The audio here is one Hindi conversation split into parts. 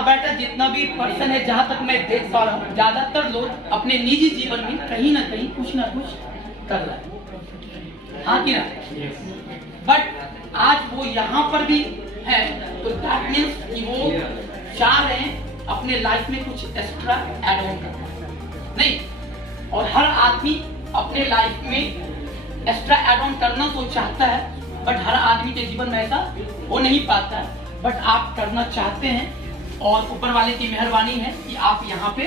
यहाँ बैठा जितना भी पर्सन है, जहाँ तक मैं देख पा रहा हूँ, ज्यादातर लोग अपने निजी जीवन में कहीं ना कुछ कर रहा है, हाँ कि ना? बट आज वो यहाँ पर भी है, तो दैट मीन्स कि वो चाह रहे हैं अपने लाइफ में कुछ एक्स्ट्रा ऐड ऑन करना, नहीं। और हर आदमी अपने लाइफ में एक्स्ट्रा ऐड ऑन करना तो चाहता है, बट हर आदमी के जीवन में ऐसा हो नहीं पाता है। बट आप करना चाहते हैं और ऊपर वाले की मेहरबानी है कि आप यहाँ पे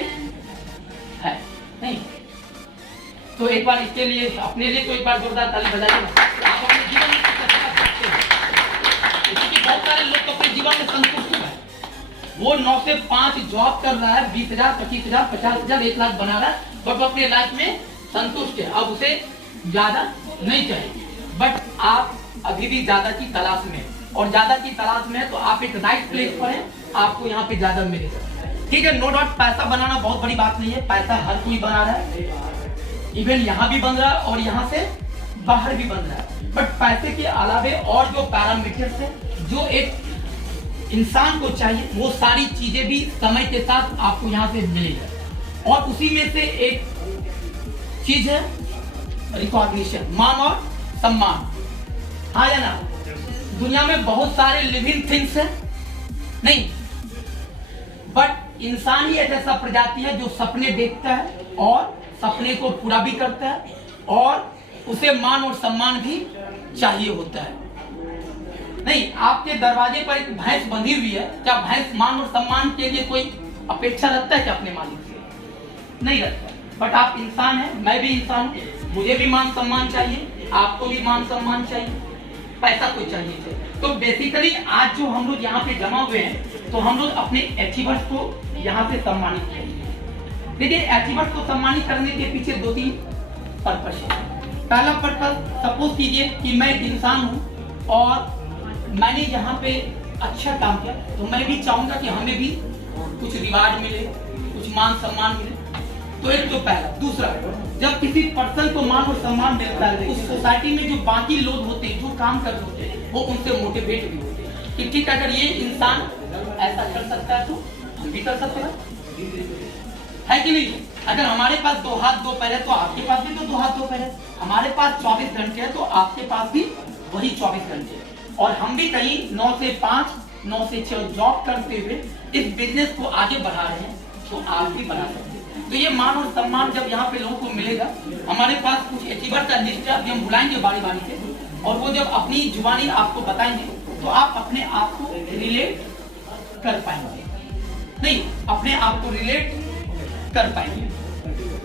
है, नहीं। तो एक बार इसके लिए, अपने लिए तो एक बार जोरदार ताली बजाइए। आप अपने जीवन में कुछ अच्छा कर सकते हैं, क्योंकि बहुत सारे लोग तो अपने जीवन में संतुष्ट है। वो 9 से 5 जॉब कर रहा है, 20,000, 25,000, 50,000, 1 लाख बना रहा है, बट वो अपने लाइफ में संतुष्ट है। अब उसे ज्यादा नहीं चाहिए, बट आप अभी भी ज्यादा की तलाश में, और ज्यादा की तलाश में है तो आप एक राइट प्लेस पर हैं, आपको यहाँ पे ज्यादा मिलेगा। ठीक है, नो डाउट पैसा बनाना बहुत बड़ी बात नहीं है, पैसा हर कोई बना रहा है, इवन यहाँ भी बन रहा है और यहाँ से बाहर भी बन रहा है। बट पैसे के अलावे और जो पैरामीटर्स है, जो एक इंसान को चाहिए, वो सारी चीजें भी समय के साथ आपको यहाँ से मिलेगा। और उसी में से एक चीज है रिकॉग्निशन, मान और सम्मान, हाँ या ना? दुनिया में बहुत सारे लिविंग थिंग्स हैं, नहीं, बट इंसान ही एक ऐसा प्रजाति है जो सपने देखता है और सपने को पूरा भी करता है, और उसे मान और सम्मान भी चाहिए होता है। नहीं, आपके दरवाजे पर एक भैंस बंधी हुई है, क्या भैंस मान और सम्मान के लिए कोई अपेक्षा रखता है क्या अपने मालिक से? नहीं रखता। बट आप इंसान हैं, मैं भी इंसान हूं, मुझे भी मान सम्मान चाहिए, आपको भी मान सम्मान चाहिए, पैसा कोई चाहिए। तो बेसिकली आज जो हम लोग यहाँ पे जमा हुए हैं, तो हम लोग अपने अचीवर्स को यहाँ से सम्मानित करेंगे। देखिए, अचीवर्स को सम्मानित करने के पीछे 2-3 पर्पस है। पहला पर्पस, सपोज कीजिए कि मैं एक इंसान हूँ और मैंने यहाँ पे अच्छा काम किया, तो मैं भी चाहूंगा कि हमें भी कुछ रिवार्ड मिले, कुछ मान सम्मान मिले। तो एक तो पहला। दूसरा, जब किसी पर्सन को मान और सम्मान मिलता है, उस सोसाइटी में जो बाकी लोग होते हैं, जो काम कर रहे होते हैं, वो उनसे मोटिवेट भी होते हैं कि ठीक है, अगर ये इंसान ऐसा कर सकता है तो हम भी कर सकते हैं, है कि नहीं? अगर हमारे पास 2 हाथ 2 पैर है, तो आपके पास भी तो 2 हाथ 2 पैर है। हमारे पास 24 घंटे है, तो आपके पास भी वही 24 घंटे है। और हम भी कहीं 9 से 5, 9 से 6 जॉब करते हुए इस बिजनेस को आगे बढ़ा रहे हैं, तो आप भी बढ़ा सकते हैं। तो ये मान और सम्मान जब यहाँ पे लोगों को मिलेगा, हमारे पास कुछ अचीवर का लिस्ट है, हम बुलाएंगे बारी बारी से, और वो जब अपनी जुबानी आपको बताएंगे, तो आप अपने आप को रिलेट कर पाएंगे, नहीं, अपने आप को रिलेट कर पाएंगे।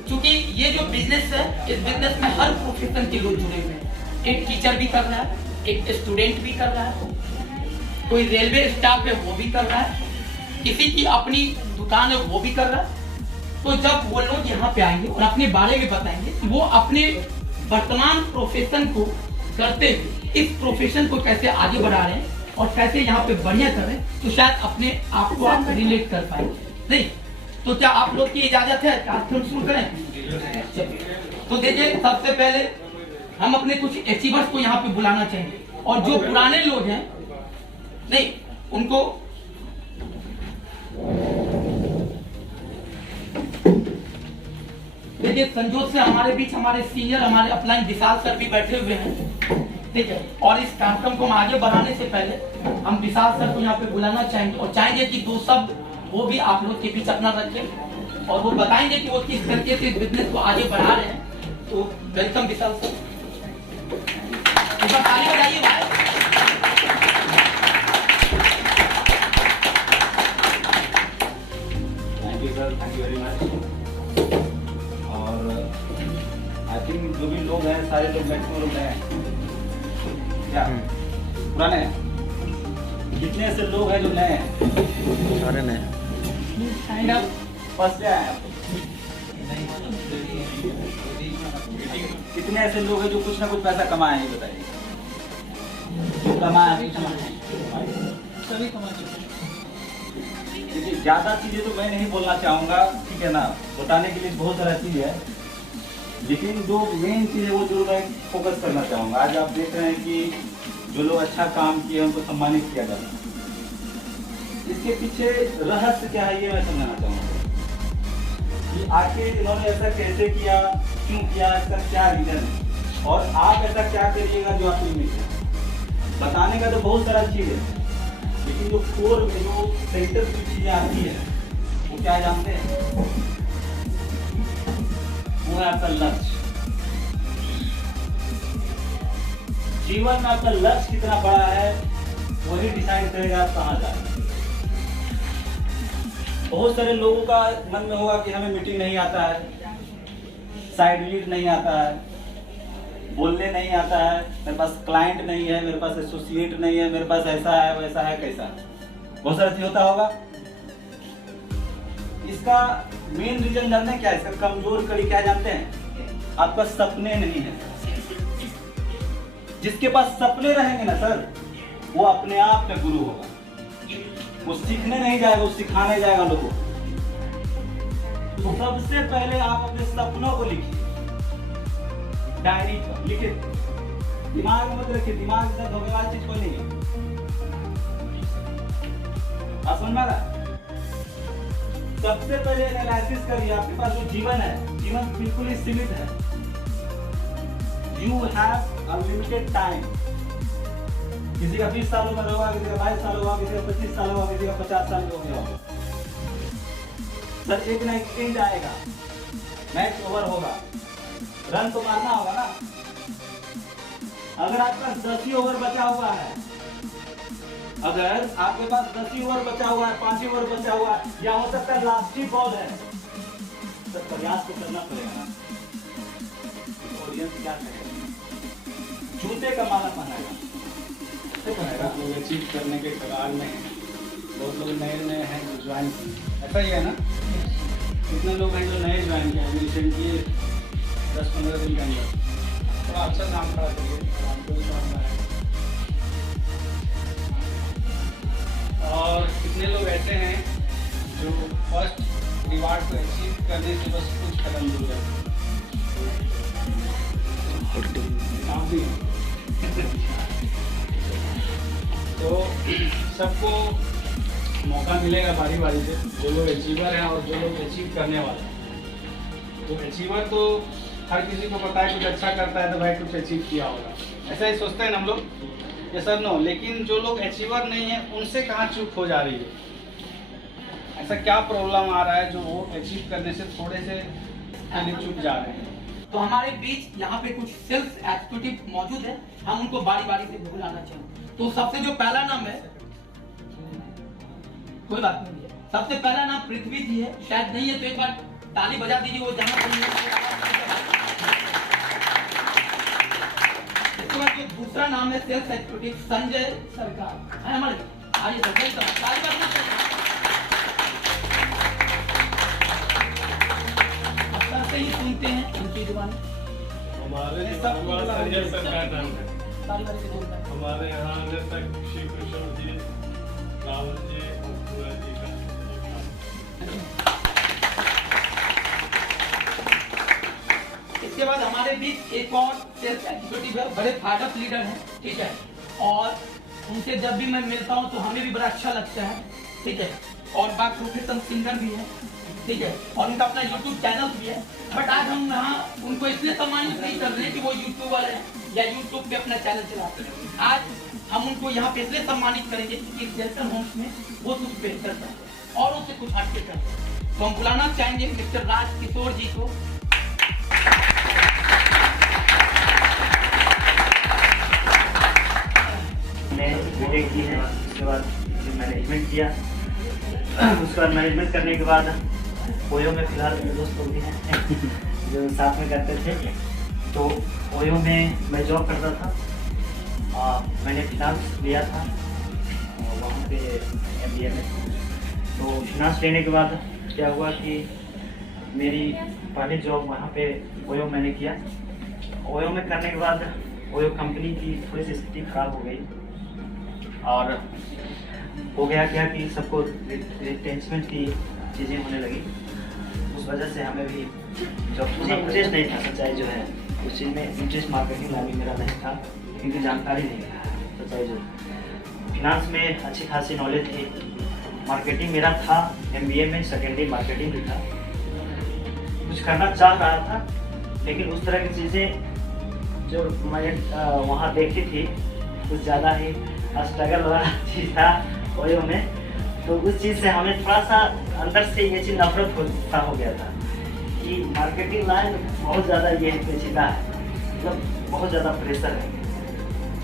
क्योंकि ये जो बिजनेस है, इस बिजनेस में हर प्रोफेशन के लोग जुड़े हुए हैं। एक टीचर भी कर रहा है, एक स्टूडेंट भी कर रहा है, कोई रेलवे स्टाफ है वो भी कर रहा है, किसी की अपनी दुकान है वो भी कर रहा है। तो जब वो लोग यहाँ पे आएंगे और अपने बारे में बताएंगे, वो अपने वर्तमान प्रोफेशन को करते हुए इस प्रोफेशन को कैसे आगे बढ़ा रहे हैं और कैसे यहाँ पे बढ़िया कर रहे हैं, तो शायद अपने आप को आप रिलेट कर पाएंगे, नहीं? तो क्या आप लोग की इजाजत है आज हम शुरू करें? तो देखिए, सबसे पहले हम अपने कुछ अचीवर्स को यहाँ पे बुलाना चाहेंगे, और जो पुराने लोग हैं, नहीं, उनको देखिए, संजोग से हमारे बीच हमारे सीनियर, हमारे अपलाइन विशाल सर भी बैठे हुए हैं, ठीक है। और इस कार्यक्रम को हम आगे बढ़ाने से पहले हम विशाल सर को यहाँ पे बुलाना चाहेंगे, और चाहेंगे कि 2 शब्द वो भी आप लोग के बीच अपना रखें, और वो बताएंगे कि वो किस तरीके से इस बिजनेस को आगे बढ़ा रहे हैं। तो वेलकम विशाल सर, एक बार ताली बजाइए भाई। Thank you sir, thank you very much. और आई थिंक जो भी लोग हैं, सारे लोग मैक्सिमम लोग नए हैं, क्या पुराने हैं? कितने ऐसे लोग हैं जो नए हैं? सारे नए। फर्स्ट आए हैं? कितने ऐसे लोग हैं जो कुछ ना कुछ पैसा कमाए हैं, ये बताइए। कमाए, सभी कमाए। देखिए, ज्यादा चीजें तो मैं नहीं बोलना चाहूंगा, ठीक है ना, बताने के लिए बहुत सारा चीज है, लेकिन जो मेन चीज है वो जो मैं फोकस करना चाहूंगा। आज आप देख रहे हैं कि जो लोग अच्छा काम किए उनको सम्मानित किया जाता है, इसके पीछे रहस्य क्या है ये मैं समझना चाहूँगा कि आखिर इन्होंने ऐसा कैसे किया, क्यों किया, इसका क्या रीजन है, और आप ऐसा क्या करिएगा जो आप लिमिट है। बताने का तो बहुत सारा चीज़ है, लेकिन जो कोर में जो सेंटर की चीज़ें आती है वो क्या जानते हैं, वो है आपका लक्ष्य। जीवन में आपका लक्ष्य कितना बड़ा है वही डिसाइड करेगा आप कहाँ जाए। बहुत सारे लोगों का मन में होगा कि हमें मीटिंग नहीं आता है, साइड लीड नहीं आता है, बोलने नहीं आता है, मेरे पास क्लाइंट नहीं है, मेरे पास एसोसिएट नहीं है, मेरे पास ऐसा है वैसा है, कैसा बहुत सारा चीज होता होगा। इसका मेन रीजन जानते हैं क्या है, इसका कमजोर कड़ी क्या जानते हैं, आपका सपने नहीं है। जिसके पास सपने रहेंगे ना सर, वो अपने आप में गुरु होगा। वो सीखने नहीं जाएगा, वो सिखाने जाएगा लोगों को। तो सबसे पहले आप अपने सपनों को लिखिए, डायरी पर लिखे, दिमाग में मत रखिए, दिमाग से धोखे वाली चीज कोई नहीं है। आप समझ में आ रहा? सबसे पहले एनालिसिस करिए, आपके पास जो जीवन है, जीवन बिल्कुल ही सीमित है। You have a limited time. किसी का 20 साल उम्र होगा, किसी का 22 साल होगा, किसी का 25 साल होगा, किसी का 50 साल हो गया होगा। सर एक ना एक चेंज आएगा, मैच ओवर होगा, रन तो मारना होगा ना। अगर आपका 10 ही ओवर बचा हुआ है, अगर आपके पास 10 ही ओवर बचा हुआ है, 5 ही ओवर बचा हुआ है, या हो सकता है लास्ट ही बॉल है, तो प्रयास तो करना पड़ेगा। ऑडियंस क्या करेगा, जूते का माला पहनाएगा, लोग अचीव करने के कगार में हैं। बहुत लोग नए नए हैं जो ज्वाइन किए, ऐसा ही है ना। कितने लोग हैं जो नए ज्वाइन किए हैं रिसेंटली 10-15 दिन के अंदर। थोड़ा अच्छा नाम खड़ा करिए, आपको भी समझना है। और कितने लोग ऐसे हैं जो फर्स्ट रिवार्ड को अचीव करने से बस कुछ कदम दूर है। आप भी तो सबको मौका मिलेगा बारी बारी से, जो लोग अचीवर हैं और जो लोग अचीव करने वाले हैं। तो अचीवर तो हर किसी को पता है कुछ अच्छा करता है तो भाई कुछ अचीव किया होगा, ऐसा ही सोचते हैं ना हम लोग, ये सर नो। लेकिन जो लोग अचीवर नहीं है उनसे कहाँ चूक हो जा रही है, ऐसा क्या प्रॉब्लम आ रहा है जो वो अचीव करने से थोड़े से चूक जा रहे हैं। तो हमारे बीच यहाँ पे कुछ सेल्स एग्जीक्यूटिव मौजूद है, हम उनको बारी बारी से बुलाना चाहेंगे। तो सबसे जो पहला नाम है, कोई बात नहीं है, सबसे पहला नाम पृथ्वी जी है, शायद नहीं है तो एक बार ताली बजा दीजिए, वो जाना चाहिए। इसके बाद जो दूसरा नाम है सेल्स एग्जीक्यूटिव संजय सरकार है हमारे, आइए संजय सर, ताली बजना चाहिए। अक्सर से ही सुनते हैं उनकी जुबान, हमारे हमारे यहाँ आने तक श्री कृष्ण जी, रावण जी, पूरा जी का। इसके बाद हमारे बीच एक और सेल्स एग्जीक्यूटिव है, बड़े फाइटर लीडर हैं, ठीक है, और उनसे जब भी मैं मिलता हूं तो हमें भी बड़ा अच्छा लगता है, ठीक है, और बात प्रोफेशनल सिंगर भी है, ठीक है, और उनका अपना YouTube चैनल भी है। बट आज हम यहाँ उनको इसलिए सम्मानित नहीं कर रहे हैं कि वो यूट्यूबर है या YouTube पे अपना चैनल चलाते हैं। आज हम उनको यहाँ पे इसलिए सम्मानित करेंगे क्योंकि जेल्सन होम्स में वो कुछ बेहतर करते हैं और उससे कुछ हटके करते हैं। तो हम बुलाना चाहेंगे मिस्टर राज किशोर जी को। बीटेक की है, उसके बाद मैनेजमेंट किया, उसके बाद मैनेजमेंट करने के बाद ओयो में फिलहाल मेरे दोस्त लोग भी हैं जो साथ में करते थे। तो ओयो में मैं जॉब करता था, मैंने फिनांस लिया था वहाँ पे MBA में। तो फिनांस लेने के बाद क्या हुआ कि मेरी पहली जॉब वहाँ पे ओयो मैंने किया। ओयो में करने के बाद ओयो कंपनी की थोड़ी सी स्थिति खराब हो गई और हो गया क्या कि सबको रिटेंचमेंट की चीज़ें होने लगी। उस वजह से हमें भी जॉब, मुझे इंटरेस्ट नहीं था सच्चाई जो है उस चीज़ में, इंटरेस्ट मार्केटिंग में भी मेरा नहीं था क्योंकि जानकारी नहीं था सच्चाई जो। फिनांस में अच्छी खासी नॉलेज थी मार्केटिंग मेरा था, MBA में सेकेंडरी मार्केटिंग भी था, कुछ करना चाह रहा था, लेकिन उस तरह की चीज़ें जो मैं वहाँ देखी थी कुछ ज़्यादा ही स्ट्रगल वाला चीज़ था ओयो में। तो उस चीज़ से हमें थोड़ा सा अंदर से ये चीज़ नफरत हो गया था कि मार्केटिंग लाइन बहुत ज़्यादा ये पेचीदा है, मतलब बहुत ज़्यादा प्रेशर है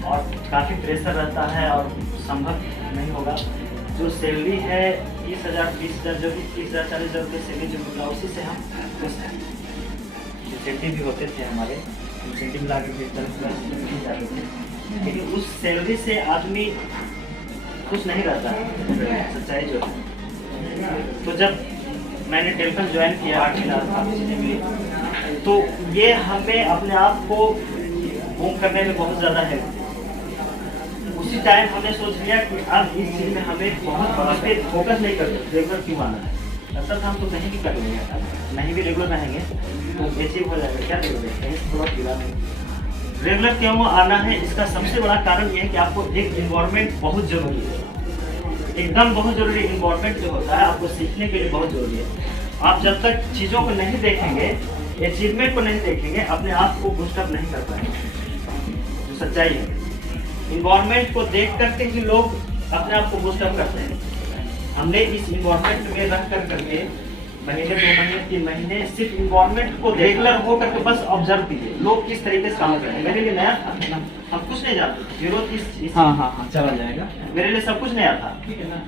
और काफ़ी प्रेशर रहता है और संभव नहीं होगा। जो सैलरी है 30,000 20,000 जो भी 30,000 40,000 रुपये सैलरी जो मिला उसी से हम खुश हैं। इंसेंटिव भी होते थे हमारे, इंसेंटिव ला के जाते थे, लेकिन उस सैलरी से आदमी खुश नहीं रहता है, सच्चाई जो है। तो जब मैंने टेल्कन ज्वाइन किया तो ये हमें अपने आप को बूम करने में बहुत ज़्यादा है। उसी टाइम हमने सोच लिया कि अब इस चीज़ में हमें बहुत पे फोकस नहीं करते, रेगुलर क्यों आना है। ऐसा था हम तो कहीं भी कर लेंगे, नहीं भी रेगुलर रहेंगे तो अचीव हो जाएगा, क्या रेगुलर कहीं थोड़ा कीड़ा नहीं। रेगुलर क्यों आना है, इसका सबसे बड़ा कारण ये है कि आपको एक इन्वायरमेंट बहुत जरूरी है, एकदम बहुत जरूरी। इन्वायरमेंट जो होता है आपको सीखने के लिए बहुत जरूरी है। आप जब तक चीज़ों को नहीं देखेंगे, अचीवमेंट को नहीं देखेंगे, अपने आप को बूस्टअप नहीं कर पाएंगे, जो सच्चाई है। इन्वायरमेंट को देख करके ही लोग अपने आप को बूस्टअप करते हैं। हमने इस इन्वायरमेंट में रह कर करके महीने 2 महीने 3 महीने सिर्फ इन्वायरमेंट को रेगुलर हो करके बस ऑब्जर्व कीजिए लोग किस तरीके से काम कर रहे हैं। मेरे लिए नया था, हम कुछ नहीं जानते, जीरो हाँ चला जाएगा। मेरे लिए सब कुछ नया था, ठीक है ना।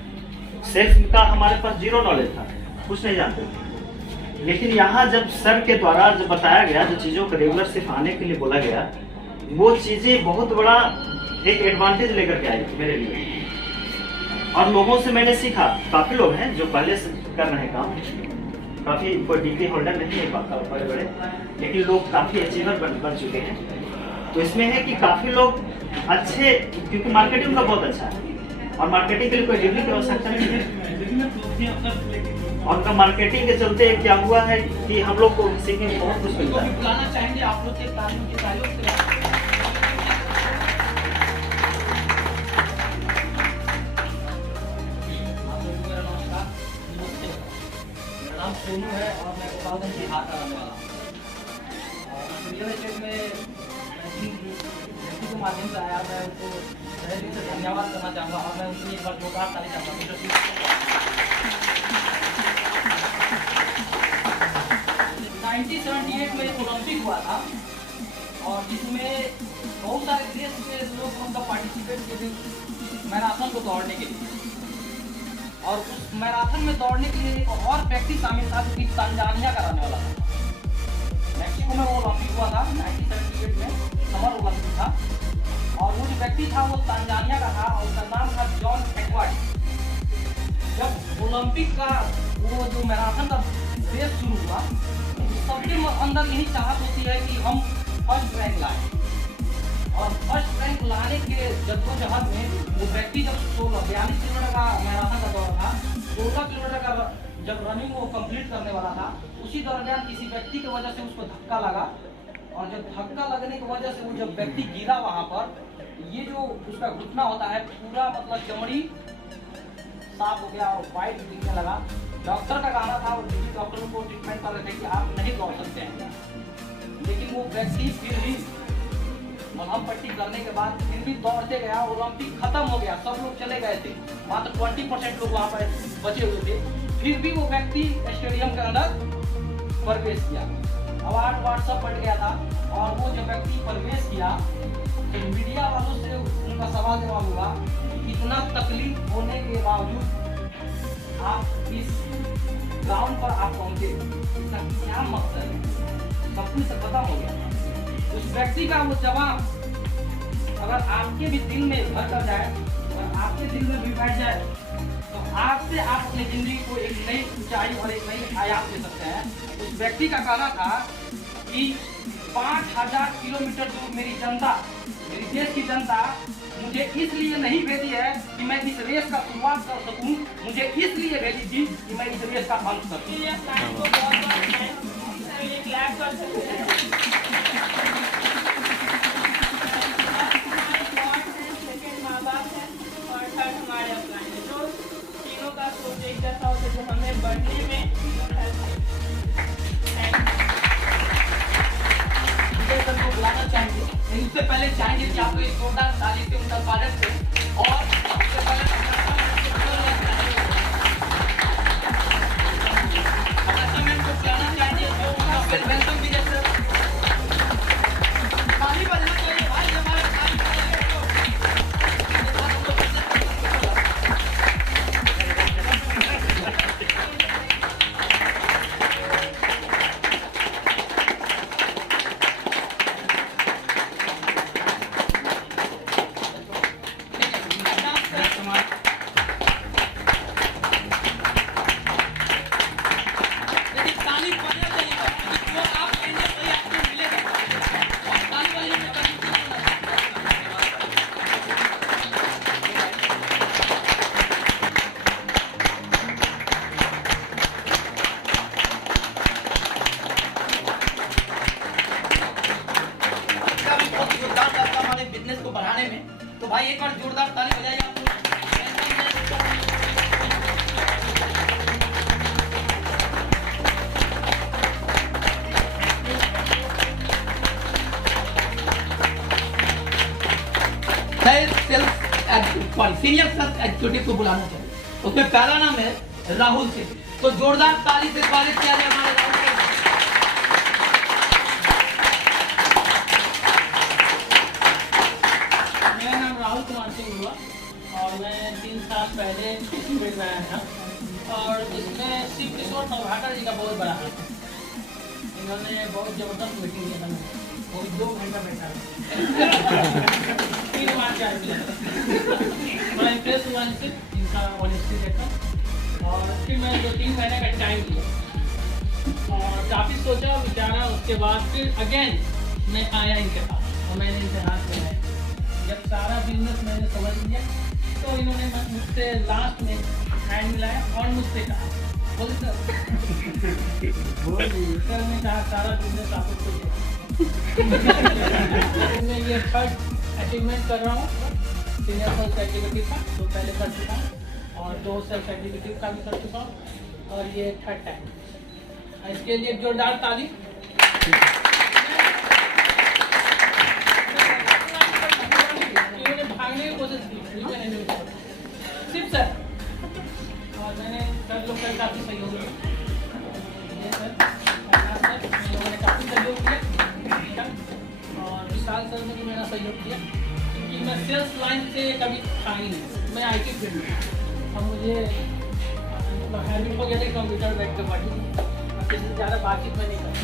सेल्स का हमारे पास जीरो नॉलेज था, कुछ नहीं जानते थे। लेकिन यहाँ जब सर के द्वारा जब बताया गया, जो चीज़ों को रेगुलर सिर्फ आने के लिए बोला गया, वो चीज़ें बहुत बड़ा एक एडवांटेज लेकर के आई मेरे लिए। और लोगों से मैंने सीखा, काफ़ी लोग हैं जो पहले से कर रहे हैं काम, काफ़ी कोई डिग्री होल्डर नहीं है बड़े बड़े, लेकिन लोग काफ़ी अचीवर बन चुके हैं। तो इसमें है कि काफ़ी लोग अच्छे, क्योंकि मार्केटिंग का बहुत अच्छा है और मार्केटिंग के लिए कोई डिग्री की आवश्यकता नहीं है। और उनका मार्केटिंग के चलते क्या हुआ है कि हम लोग को सीखने में बहुत कुछ मिलता है। बुलाना चाहेंगे आप लोग के तालियों के सहयोग से। नाम सोनू है और मैं गोपालगंज बिहार का रहने वाला हूँ। और रियल एस्टेट में के माध्यम से आया, मैं उनको तहे दिल से धन्यवाद करना चाहूँगा और मैं उनकी एक बार जोरदार ताली चाहूँगा। 1978 में ओलंपिक हुआ था और जिसमें बहुत सारे देश के लोग मतलब पार्टिसिपेट किए थे मैराथन को दौड़ने के लिए। और उस मैराथन में दौड़ने के लिए एक और व्यक्ति शामिल था जो कि तंजानिया का रहने वाला था। मैक्सिको में वो ओलंपिक हुआ था 1978 में, समर ओलंपिक था। और वो जो व्यक्ति था वो तंजानिया का था और उसका नाम था जॉन एक्वार्ड। जब ओलंपिक का वो जो मैराथन का रेस शुरू हुआ, सबके अंदर यही चाहत होती है कि हम फर्स्ट रैंक लाएं। और फर्स्ट रैंक लाने के जद्दोजहद में वो व्यक्ति जब 42 किलोमीटर का मैराथन का दौड़ था, 16 किलोमीटर का जब रनिंग वो कंप्लीट करने वाला था, उसी दौरान किसी व्यक्ति की वजह से उसको धक्का लगा। और जब धक्का लगने की वजह से वो जब व्यक्ति गिरा वहाँ पर, ये जो उसका घुटना होता है पूरा मतलब चमड़ी साफ हो गया और वाइट दिखने लगा। डॉक्टर का कहना था और डॉक्टरों को ट्रीटमेंट कर रहे थे कि आप नहीं दौड़ सकते हैं, लेकिन वो व्यक्ति फिर भी मलहम पट्टी करने के बाद फिर भी दौड़ते गया। ओलंपिक खत्म हो गया, सब लोग चले गए थे, मात्र 20% लोग वहाँ पर बचे हुए थे। फिर भी वो व्यक्ति स्टेडियम के अंदर प्रवेश किया। अवार्ड सब बढ़ गया था और वो जब व्यक्ति प्रवेश किया तो मीडिया वालों से उनका सवाल जवाब हुआ कि इतना तकलीफ होने के बावजूद आप इस ग्राउंड पर आप पहुंचे, इसका क्या मकसद है? सब कुछ खत्म हो गया। उस व्यक्ति का वो जवाब अगर आपके भी दिल में भर कर जाए और आपके दिल में भी बैठ जाए तो आपसे आप अपनी जिंदगी को एक नई ऊंचाई और एक नई आयाम दे सकते हैं। उस व्यक्ति का कहना था कि 5000 किलोमीटर दूर मेरी जनता, मेरी देश की जनता मुझे इसलिए नहीं भेजी है कि मैं इस रेस का शुरुआत कर सकूं, मुझे इसलिए भेजी थी कि मैं इस रेस का अंत कर माँ बाप है और थर्ड हमारे अपना है, जो तीनों का उससे पहले चाहेंगे कि आपको एक जोरदार ताली से उनका स्वागत करें और उससे पहले को बुलाना चाहेंगे तो उनका वेलकम भी जैसे ताली बजाना चाहिए भाई हमारे बिजनेस को बढ़ाने में। तो भाई एक बार जोरदार ताली बजाइए आप लोग। सीनियर सेल्स एग्जीक्यूटिव को बुलाना चाहिए, उसमें पहला नाम है राहुल सिंह। तो जोरदार ताली से स्वागत किया जाए हमारे राहुल को। मेरा नाम राहुल कुमार सिंह हुआ और मैं 3 साल पहले इस फील्ड में आया था और इसमें शिव किशोर प्रभाकर जी का बहुत बड़ा हाथ है। इन्होंने बहुत जबरदस्त मीटिंग किया था, वो 2 घंटा बैठा 3 बार चाय पिया। मैं इंप्रेस हुआ इनसे, इनका ऑनेस्टी देखा और फिर मैं 2-3 महीने का टाइम लिया और काफ़ी सोचा विचारा। उसके बाद फिर अगेन मैं आया इनके पास और मैंने इनसे हाथ मिलाया। जब सारा बिजनेस मैंने समझ लिया तो इन्होंने मुझसे लास्ट में हैंड मिलाया और मुझसे कहा बोले सर मैं कहा सारा बिजनेस आपको मैं ये 3rd अचीवमेंट कर रहा हूँ सीनियर सेल्स एग्जीक्यूटिव का। तो पहले कर चुका हूँ और 2 सेल्स एग्जीक्यूटिव का भी कर चुका हूँ और ये 3rd टाइम। इसके लिए जोरदार ताली। भागने की कोशिश की सिर्फ सर और मैंने सर लोग का काफ़ी सहयोग किया लोगों ने काफ़ी सहयोग किया और विशाल सर ने भी मेरा सहयोग किया क्योंकि मैं सेल्स लाइन से कभी था ही नहीं। मैं IT फील्ड में और मुझे हैबिट हो गया था कंप्यूटर बैठ कर बैठी किसी से ज़्यादा बातचीत में नहीं करता।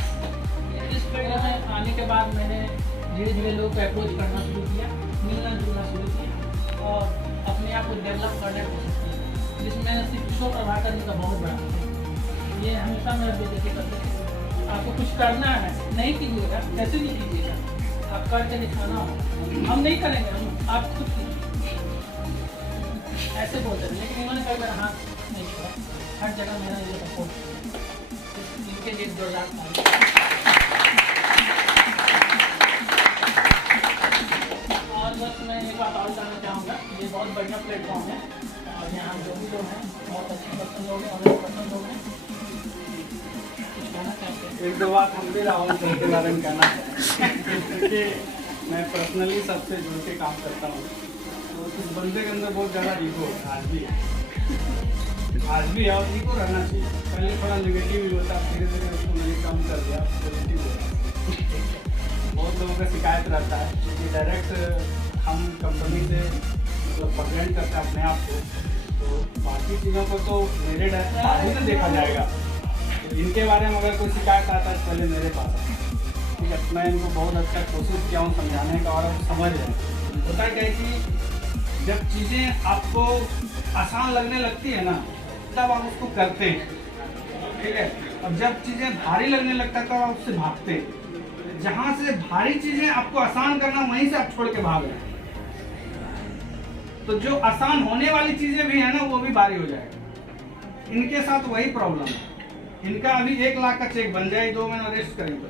इस फील्ड में आने के बाद मैंने धीरे धीरे लोग को अप्रोच करना शुरू किया, मिलना जुलना शुरू किया और अपने आप को डेवलप करने की कोशिश की, जिसमें शिव किशोर प्रभाकर जी का बहुत बड़ा है। ये हमेशा मेरा बेटे करते थे आपको कुछ करना है नहीं कीजिएगा, कैसे नहीं कीजिएगा, आप करके दिखाना हो, हम नहीं करेंगे, हम आप खुद कीजिए ऐसे बोलते थे। लेकिन इन्होंने कभी मेरा हाथ नहीं छोड़ा, हर जगह मेरा ये सपोर्ट, इनके लिए जोरदार ताली। और बस मैं एक बात और जानना चाहूँगा, ये बहुत बढ़िया प्लेटफॉर्म है और यहाँ जो भी लोग हैं बहुत अच्छे पर्सन लोग हैं और पर्सन लोग हैं। कुछ कहना चाहते हैं? 1-2 बात हम भी राहुल सर के बारे में कहना चाहते हैं क्योंकि मैं पर्सनली सबसे जुड़ के काम करता हूँ। तो उस बंदे के अंदर बहुत ज़्यादा ईगो है, आज भी है और ईगो रहना चाहिए। पहले थोड़ा नेगेटिव ही होता, धीरे धीरे उसको मैंने कम कर दिया, पॉजिटिव हो गया। बहुत लोगों का शिकायत रहता है क्योंकि डायरेक्ट हम कंपनी से मतलब प्रेजेंट करते हैं अपने आप को, तो बाकी चीज़ों को तो मेरे बाद ही देखा जाएगा। तो इनके बारे में अगर कोई शिकायत आता है पहले मेरे पास है, ठीक है। मैं इनको बहुत अच्छा कोशिश किया हूँ समझाने का और अब समझ रहे हैं। होता क्या है कि जब चीज़ें आपको आसान लगने लगती है ना तब आप उसको करते हैं, ठीक है। और जब चीज़ें भारी लगने लगता है तब आप उससे भागते हैं। जहाँ से भारी चीजें आपको आसान करना वहीं से आप छोड़ के भाग रहे हैं, तो जो आसान होने वाली चीजें भी है ना वो भी भारी हो जाएगा। इनके साथ वही प्रॉब्लम है। इनका अभी 1 लाख का चेक बन जाए 2 महीना रेस्ट करेंगे।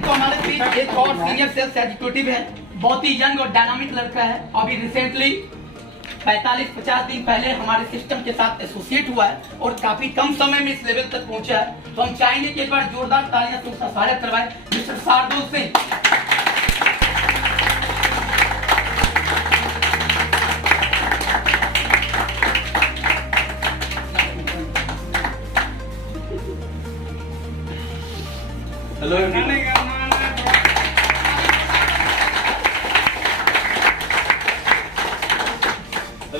तो हमारे बीच एक और सीनियर सेल्स एग्जीक्यूटिव है, बहुत ही यंग और डायनामिक लड़का है। अभी रिसेंटली 45-50 दिन पहले हमारे सिस्टम के साथ एसोसिएट हुआ है और काफी कम समय में इस लेवल तक पहुंचा है। तो हम चाहेंगे कि एक बार जोरदार तालियां से उसका स्वागत करवाएं mister Shardul Singh. Hello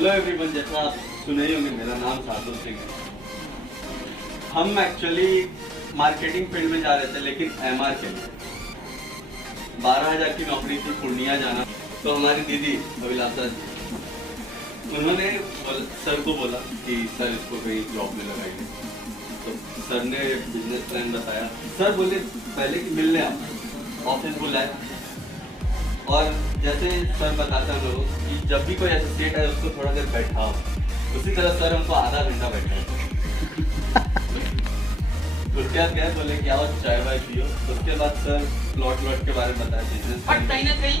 everyone, जैसा आप सुने ही होंगे, मेरा नाम शार्दुल सिंह है। हम एक्चुअली मार्केटिंग फील्ड में जा रहे थे, लेकिन MR के लिए 12,000 की नौकरी थी, पूर्णिया जाना। तो हमारी दीदी अभिलाषा जी, उन्होंने सर को बोला कि सर इसको कहीं जॉब में लगाइए। तो सर ने बिजनेस प्लान बताया। सर बोले पहले कि मिलने आओ, ऑफिस बुलाए, और जैसे सर बताते हैं लोगों कि जब भी कोई एसोसिएट है उसको थोड़ा देर बैठाओ, उसी तरह सर हमको आधा घंटा बैठाए। उसके बाद गए, बोले कि आओ चाय वाय पियो। उसके बाद सर प्लॉट के बारे में बताया, बिजनेस। बट कहीं ना कहीं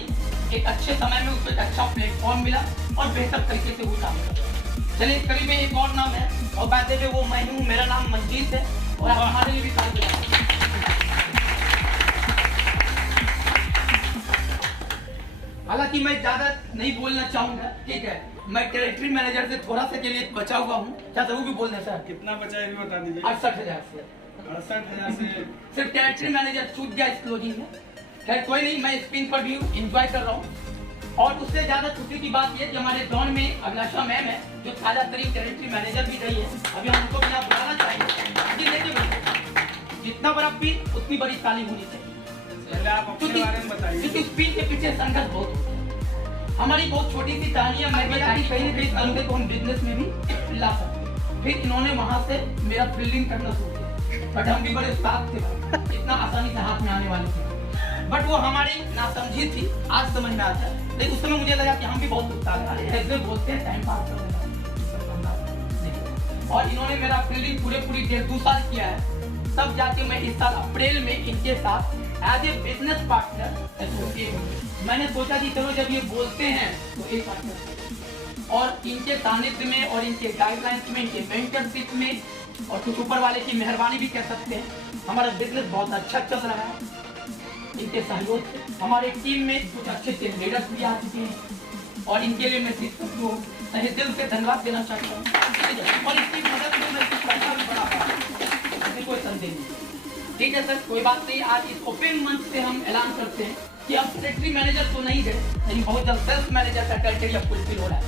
एक अच्छे समय में उसको एक अच्छा प्लेटफॉर्म मिला और बेहतर तरीके से वो काम कर। चलिए करीब में एक और नाम है, और बात है वो मैं हूँ, मेरा नाम मंजीत है, और आप हमारे लिए भी काम कर रहे हैं। हालांकि मैं ज्यादा नहीं बोलना चाहूंगा, ठीक है। मैं टेरिटरी मैनेजर से थोड़ा सा के लिए बचा हुआ हूँ। क्या सर वो भी बोल दें सर? कितना बचा है ये भी बता दीजिए। 68,000 से। 68,000 से सिर्फ टेरिटरी मैनेजर छूट गया इस क्लोजिंग में। खैर कोई नहीं, मैं स्क्रीन पर भी एंजॉय कर रहा हूँ। और उससे ज्यादा खुशी की बात यह कि हमारे जोन में अभिलाषा मैम है, जो ताजा तरीन टेरिटरी मैनेजर भी रही है। अभी हम उनको भी बुलाना चाहेंगे। देखिए जितना बड़ा पीर उतनी बड़ी ताली होनी चाहिए। पहले आप अपने बारे में बताइए। क्योंकि उस पीर के पीछे संघर्ष बहुत होता है। हमारी बहुत छोटी सी कहानी है, मैं बताती कहीं ना कहीं अंधे को हम बिजनेस में भी ला सकते। फिर इन्होंने वहां से मेरा फील्डिंग करना शुरू किया, बट हम भी बड़े साथ थे, इतना आसानी से हाथ में आने वाली थी। बट वो हमारी नासमझी थी, आज समझ में आता है। लेकिन उस समय मुझे लगा कि हम भी बहुत उत्साह ऐसे बोलते हैं टाइम पास करने। और इन्होंने मेरा फील्डिंग पूरी 1.5-2 साल किया है। तब जाके मैं इस साल अप्रैल में इनके साथ as a business partner associate हूँ। मैंने सोचा कि चलो जब ये बोलते हैं तो एक पार्टनर, और इनके सानिध्य में और इनके गाइडलाइंस में, इनके मेंटरशिप में, और कुछ ऊपर वाले की मेहरबानी भी कह सकते हैं, हमारा बिजनेस बहुत अच्छा चल रहा है। इनके सहयोग से हमारे टीम में कुछ अच्छे लीडर्स भी आ चुके हैं, और इनके लिए मैं सबको तहे दिल से धन्यवाद देना चाहता हूँ। और इसकी मदद में मैं कुछ पैसा भी बढ़ा पाऊँ, इसमें कोई संदेह नहीं। ठीक है सर, कोई बात नहीं। आज इस ओपन मंच से हम ऐलान करते हैं कि अब सेक्रेटरी मैनेजर तो नहीं गए, लेकिन बहुत जल्द सेल्स मैनेजर का क्राइटेरिया फुलफिल हो रहा है।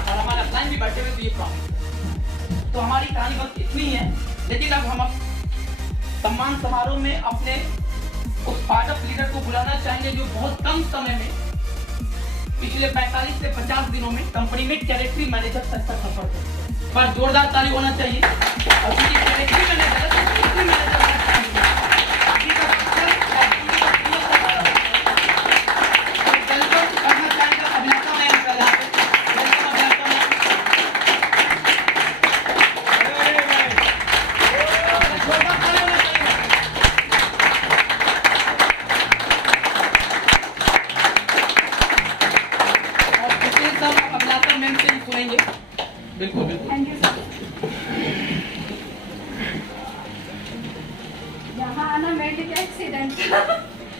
और हमारा प्लान भी बैठे हुए तो ये प्रॉब्लम। तो हमारी कहानी बस इतनी है, लेकिन अब हम सम्मान समारोह में अपने उस स्टार्टअप लीडर को बुलाना चाहेंगे जो बहुत कम समय में पिछले 45 से 50 दिनों में कंपनी में टेरिटरी मैनेजर तक का सफर किया। पर जोरदार ताली होना चाहिए। और टेरिटरी मैनेजर बिल्कुल बिल्कुल। Thank you sir. यहाँ आना मेरे लिए एक्सीडेंट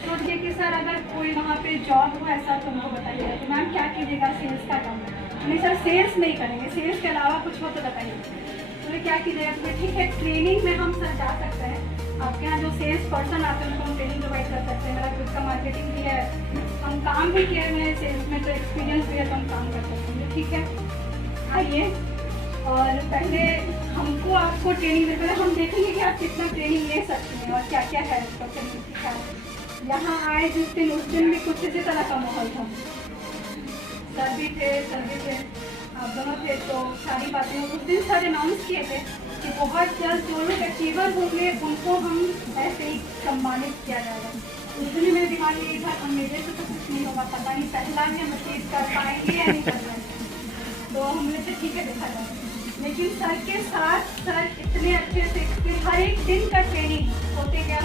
तो ये कि सर अगर कोई वहाँ पे जॉब हो ऐसा तो हमको बताइएगा। तो मैम क्या कीजिएगा, सेल्स का काम? नहीं सर सेल्स नहीं करेंगे, सेल्स के अलावा कुछ हो तो बताइए। तो क्या कीजिएगा? तो ठीक है, ट्रेनिंग में हम सर जा सकते हैं। आपके यहाँ जो सेल्स पर्सन आते हैं उनको हम ट्रेनिंग प्रोवाइड कर सकते हैं। मेरा खुद का मार्केटिंग भी है, हम काम भी किए हुए हैं सेल्स में, तो एक्सपीरियंस भी है, तो हम काम कर सकते हैं। ठीक है, आइए। और पहले हमको आपको ट्रेनिंग देते हैं, हम देखेंगे कि आप कितना ट्रेनिंग ले सकते हैं और क्या क्या है इसका ट्रेनिंग। यहाँ आए जिस दिन, उस दिन भी कुछ इसी तरह का माहौल था। सर भी थे, आप दोनों थे, तो सारी बातें उस दिन सर अनाउंस किए थे कि बहुत जल्द जो लोग अचीवर होंगे उनको हम ऐसे ही सम्मानित किया जाएगा। उस दिन मेरे दिमाग में ये था कि मेरे से तो कुछ नहीं होगा, पता नहीं पहला भी हम अचीव कर पाएंगे या नहीं कर पाएंगे। तो हमने से ठीक है देखा जाए। लेकिन सर के साथ सर इतने अच्छे से कि हर एक दिन का ट्रेनिंग होते गया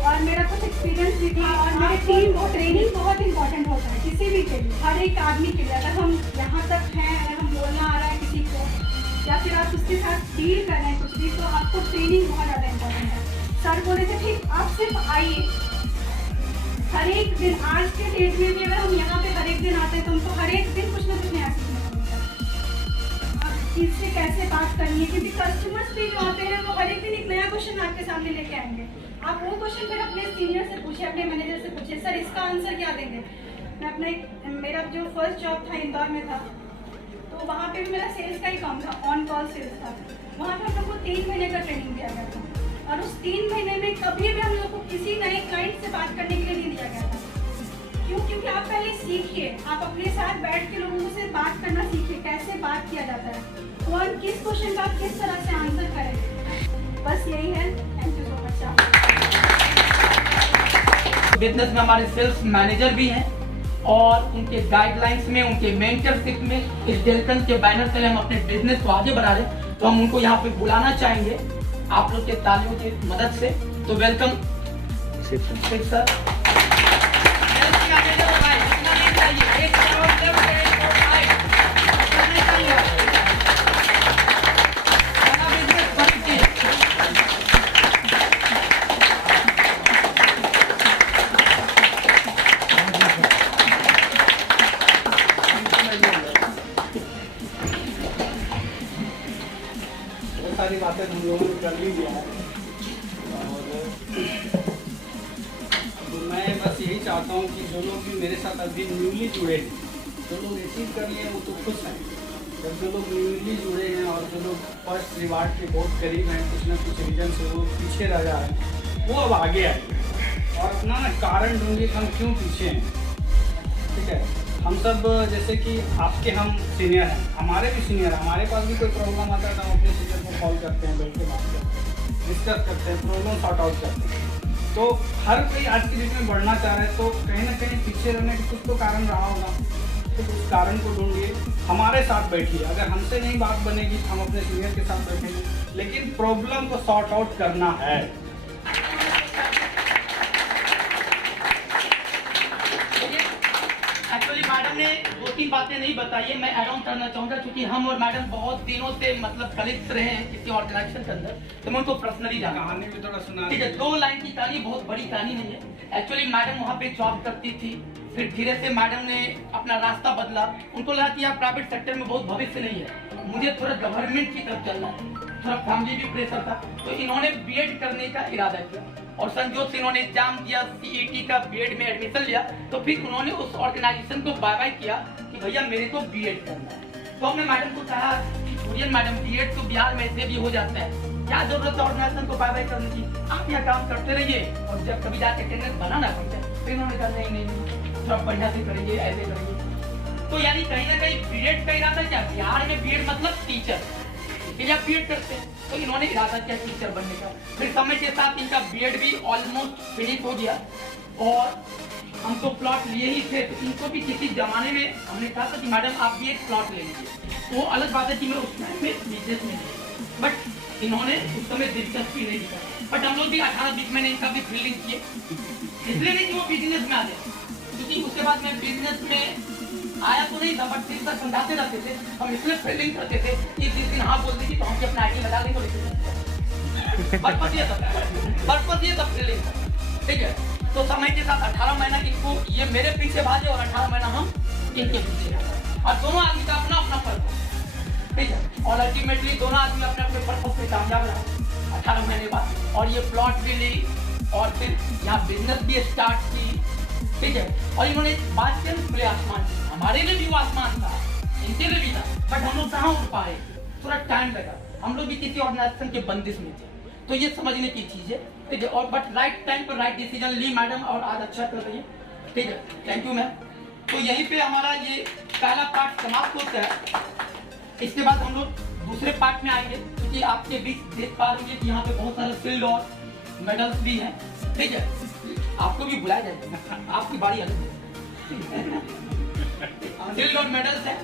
और मेरा कुछ एक्सपीरियंस भी था। और मेरी टीम को ट्रेनिंग बहुत इंपॉर्टेंट होता है किसी भी के लिए, हर एक आदमी के लिए। अगर हम यहाँ तक हैं, अगर हम बोलना आ रहा है किसी को या फिर आप उसके साथ डील कर रहे हैं कुछ भी, तो आपको ट्रेनिंग बहुत ज़्यादा इंपॉर्टेंट है। सर बोले थे ठीक आप सिर्फ आइए, हर एक दिन आज के डेट में भी अगर हम यहाँ पे हर एक दिन आते हैं तो हमको हर एक दिन कुछ ना कुछ नया सीखने को मिलता है। चीज़ से कैसे बात करनी है, क्योंकि कस्टमर्स भी जो आते हैं वो हर एक दिन एक नया क्वेश्चन आपके सामने लेके आएंगे। आप वो क्वेश्चन फिर अपने सीनियर से पूछे, अपने मैनेजर से पूछे, सर इसका आंसर क्या देंगे। मैं अपना मेरा जो फर्स्ट जॉब था इंदौर में था, तो वहाँ पे भी मेरा सेल्स का ही काम था, ऑन कॉल सेल्स था। वहाँ पे हम लोग को 3 महीने का ट्रेनिंग दिया गया था, और उस 3 महीने में कभी भी हम लोग को किसी नए क्लाइंट से बात करने के लिए नहीं दिया गया था। क्यों? क्योंकि आप पहले सीखिए, आप अपने साथ बैठ के लोगों से बात करना सीखिए, कैसे बात किया जाता है, कौन किस क्वेश्चन का आप किस तरह से आंसर करेंगे। बस यही है। Thank you so much. Business में हमारे सेल्स मैनेजर भी हैं, और उनके गाइडलाइंस में, उनके मेंटरशिप में, इस डेल्टन के बैनर से हम अपने बिजनेस को आगे बढ़ा रहे हैं। तो हम उनको यहाँ पे बुलाना चाहेंगे आप लोग के तालियों की मदद से। तो वेलकम सर। सारी बातें हम लोगों ने कर ली है, और तो मैं बस यही चाहता हूँ कि जो लोग भी मेरे साथ अभी न्यूली जुड़े हैं, जो लोग रिसीव कर लिए वो तो खुश हैं। जब जो लोग न्यूली जुड़े हैं और जो लोग फर्स्ट रिवार्ड के बहुत करीब हैं, कुछ ना कुछ रीजन से वो पीछे रह जा रहे हैं, वो अब आगे आए और अपना ना कारण ढूंढिए कि हम क्यों पीछे हैं। ठीक है, हम सब जैसे कि आपके हम सीनियर हैं, हमारे भी सीनियर, हमारे पास भी कोई प्रॉब्लम आता है तो हम अपने सीनियर को कॉल करते हैं, बैठ के बात करते हैं, डिस्कस करते हैं, प्रॉब्लम सॉर्ट आउट करते हैं। तो हर कोई आज की डेट में बढ़ना चाह रहा है, तो कहीं ना कहीं पीछे रहने का कुछ तो कारण रहा होगा। तो उस कारण को ढूंढिए, हमारे साथ बैठिए। अगर हमसे नहीं बात बनेगी हम अपने सीनियर के साथ बैठेंगे, लेकिन प्रॉब्लम को सॉर्ट आउट करना है। एक्चुअली मैडम ने 2-3 बातें नहीं बताई है, मैं ऐड ऑन करना चाहूंगा, क्योंकि हम और मैडम बहुत दिनों से मतलब कलीग्स रहे हैं किसी ऑर्गेनाइजेशन के अंदर, तो मैं उनको पर्सनली जाना। कहानी भी थोड़ा सुना। ठीक है, 2 लाइन की कहानी, बहुत बड़ी कहानी नहीं है। एक्चुअली मैडम वहाँ पे जॉब करती थी, फिर धीरे से मैडम ने अपना रास्ता बदला। उनको लगा कि यार प्राइवेट सेक्टर में बहुत भविष्य नहीं है, मुझे थोड़ा गवर्नमेंट की तरफ चलना है, थोड़ा फैमिली भी प्रेशर था, तो इन्होंने बीएड करने का इरादा किया और संजोग से इन्होंने एग्जाम दिया, सीईटी का बीएड में एडमिशन लिया। तो फिर उन्होंने उस ऑर्गेनाइजेशन को बाय बाय किया कि भैया मेरे को बीएड करना है। तो हमने मैडम को कहा कुरियन मैडम बीएड तो बिहार में ऐसे भी हो जाता है, क्या जरूरत है ऑर्गेनाइजेशन को बाय बाय करने की, आप यहाँ काम करते रहिए और जब कभी जाके अटेंडेंस बनाना पड़ता है। फिर उन्होंने कहा नहीं थोड़ा बढ़िया से करेंगे, ऐसे करेंगे। तो यानी कहीं ना कहीं बीएड का इरादा क्या, बिहार में बीएड मतलब टीचर, इसलिए आप बीएड करते हैं। तो इन्होंने इरादा किया टीचर बनने का। फिर समय के साथ इनका बीएड भी ऑलमोस्ट फिनिश हो गया और हम तो प्लॉट लिए ही थे, तो इनको भी किसी जमाने में हमने कहा था कि मैडम आप भी एक प्लॉट ले लीजिए। वो अलग बात है कि मैं उस टाइम में बिजनेस में नहीं, बट इन्होंने उस समय दिलचस्पी नहीं दिखाई। बट हम लोग भी 18-20 महीने इनका भी फील्डिंग किए, इसलिए नहीं कि वो बिजनेस में आ गए, क्योंकि उसके बाद मैं बिजनेस में आया तो नहीं था, बट दिन तक समझाते रहते थे, हम इसलिए फील्डिंग करते थे कि जिस दिन हाँ बोलते थी तो हम अपना आईडी लगा देंगे, पर्पस ये था फील्डिंग। ठीक है, तो समय के साथ 18 महीना इनको ये मेरे पीछे भागे और 18 महीना हम इनके पीछे, और दोनों आदमी का अपना अपना पर्पस। ठीक है, और अल्टीमेटली दोनों आदमी अपने अपने पर्पस पे कामयाब रहे 18 महीने बाद, और ये प्लॉट भी ली और फिर यहाँ बिजनेस भी स्टार्ट की। ठीक है, और इन्होंने बात की खुले आसमान, हमारे लिए भी वो आसमान था, इनके लिए भी था, बट हम लोग कहाँ उठ पाए, थोड़ा टाइम लगा, हम लोग भी किसी ऑर्गेनाइजेशन के बंदिश में थे। तो ये समझने की चीज है। ठीक है, और बट राइट टाइम पर राइट डिसीजन ली मैडम, और आज अच्छा कर रही है। ठीक है, थैंक यू मैम। तो यहीं पे हमारा ये पहला पार्ट समाप्त होता है। इसके बाद हम लोग दूसरे पार्ट में आएंगे, क्योंकि आपके बीच देख पा रही है कि यहाँ पे बहुत सारे फील्ड और मेडल्स भी हैं। ठीक है, आपको भी बुलाया जाएगा, आपकी बारी अलग है। फील्ड और मेडल्स है,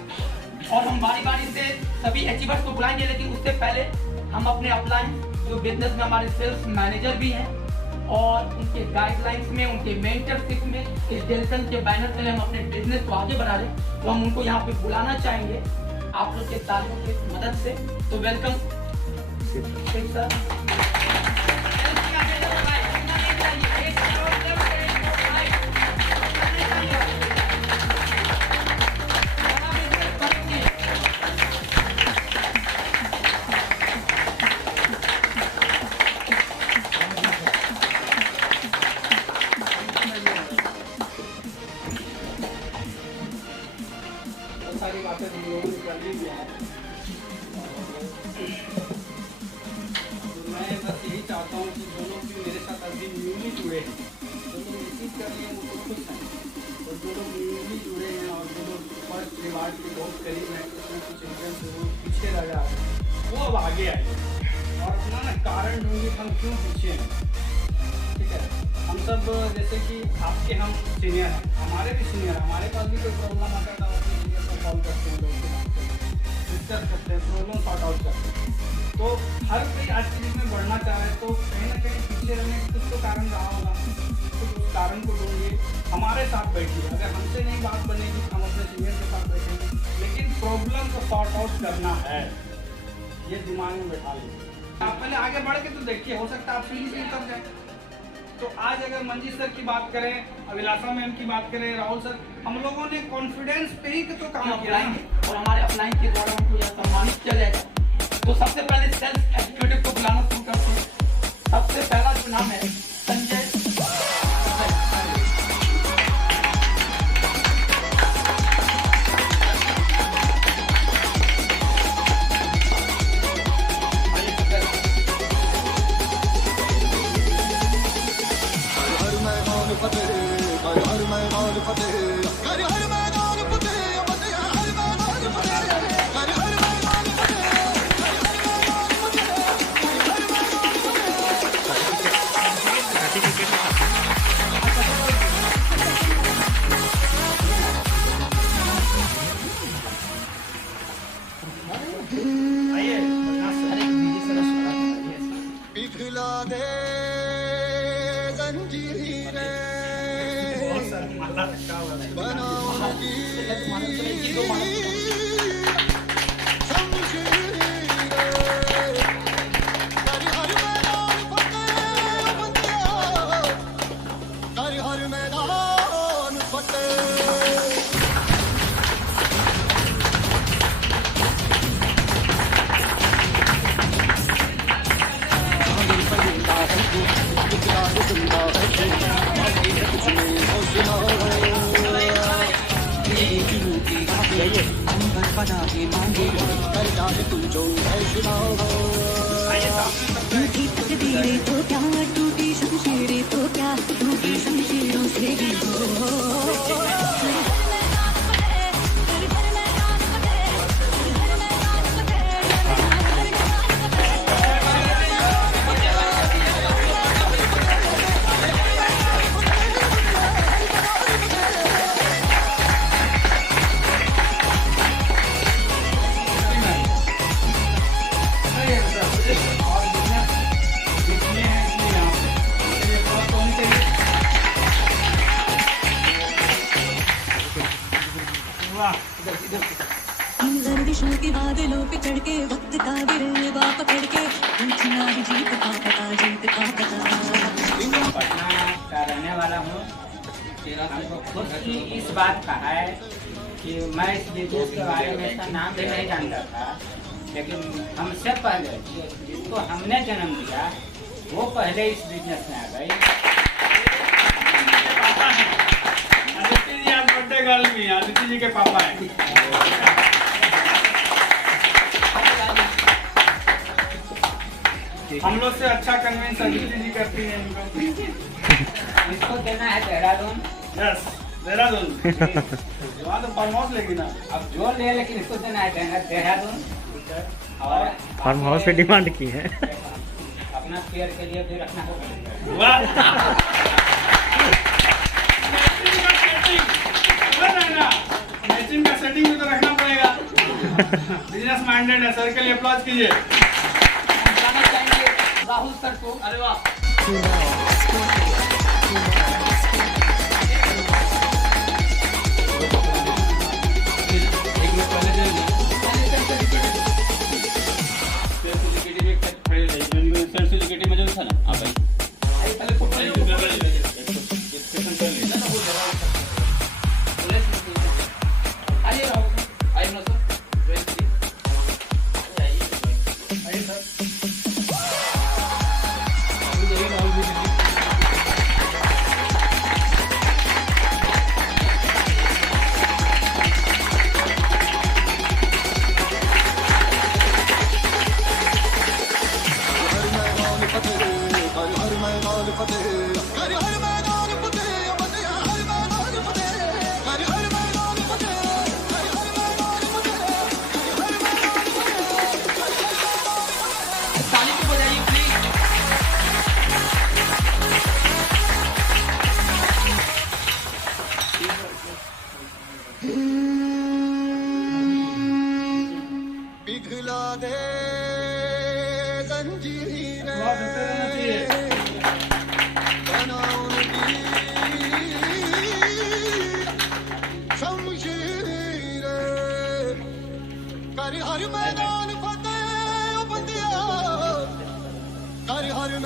और हम बारी बारी से सभी अचीवर्स को बुलाएंगे, लेकिन उससे पहले हम अपने अपलाइन जो बिजनेस में हमारे सेल्स मैनेजर भी हैं, और उनके गाइडलाइंस में, उनके मेंटरशिप में, इस डेल्टन के बैनर से हम अपने बिजनेस को आगे बढ़ा रहे हैं। तो हम उनको यहाँ पे बुलाना चाहेंगे आप लोग के तालियों की मदद से। तो वेलकम सर। चाहता हूँ कि जो लोग भी मेरे साथ अभी न्यूली जुड़े हैं, जो लोग रिसीव कर रहे हैं वो खुश हैं, और जो लोग न्यूली जुड़े हैं और जो लोग फर्स्ट रिवार्ड के बहुत करीब हैं, कुछ रीजन से वो पीछे रह जा रहे हैं, वो अब आगे आए और अपना ना कारण ढूंढे हम क्यों पीछे हैं। ठीक है, हम सब जैसे कि आपके हम सीनियर हैं, हमारे भी सीनियर, हमारे पास भी कोई प्रॉब्लम आता है तो अपने सीनियर को कॉल करते हैं, लोग से बात करते हैं, डिस्कस करते हैं, प्रॉब्लम सॉर्ट आउट करते हैं। तो हर कोई आज की डेट में बढ़ना चाह रहा है, तो कहीं ना कहीं पीछे रहने का कुछ तो कारण रहा होगा, तो उस कारण को ढूंढिए, हमारे साथ बैठिए। अगर हमसे नहीं बात बनेगी हम अपने सीनियर के साथ बैठेंगे, लेकिन प्रॉब्लम को सॉर्ट आउट करना है, ये दिमाग में बैठा लीजिए। आप पहले आगे बढ़ के तो देखिए, हो सकता है आप सीढ़ी से उतर जाए। तो आज अगर मंजीत सर की बात करें, अभिलाषा मैम की बात करें, राहुल सर, हम लोगों ने कॉन्फिडेंस पे ही तो काम किया है और हमारे अपलाइन के द्वारा उनको यह सम्मानित किया जाएगा। तो सबसे पहले सेल्फ एग्जीक्यूटिव को बुलाना शुरू करते हैं। सबसे पहला जो नाम है संजय। पिघला दे जंजीरें बनाऊंगी हर मैदान फतेह। टूटी तकदीरें तो क्या, टूटी शमशीरें तो क्या, टूटी शमशीरों से भी इन गर्दिशों के बादलों पे चढ़ के वक्त का बिरवा पकड़ के पूछना भी जीत का पता, जीत का पता। पटना का रहने वाला हूँ। हमको खुशी इस बात का है कि मैं इस बिजनेस के बारे में इसका नाम भी नहीं जानता था, लेकिन हमसे पहले जिसको हमने जन्म दिया वो पहले इस बिजनेस में आ गई। आदित्य जी आज बर्थडे गर्ल भी, आदित्य जी के पापा हैं। हम लोग से अच्छा कन्विंस आदित्य जी करती हैं इनको। इसको देना है देहरादून। यस, देहरादून। वहाँ तो फार्म हाउस लेगी ना। अब जो ले, लेकिन इसको देना है देहरादून। और फार्म हाउस से डिमांड की है। अपना केयर के लिए भी रखना होगा। वाह, मैचिंग का सेटिंग भी तो रखना पड़ेगा। बिजनेस माइंडेड है सर, के लिए अप्लॉज कीजिए। हम जाना चाहेंगे राहुल सर को। अरे वाह, आइए राहुल सर, आइए ना सर।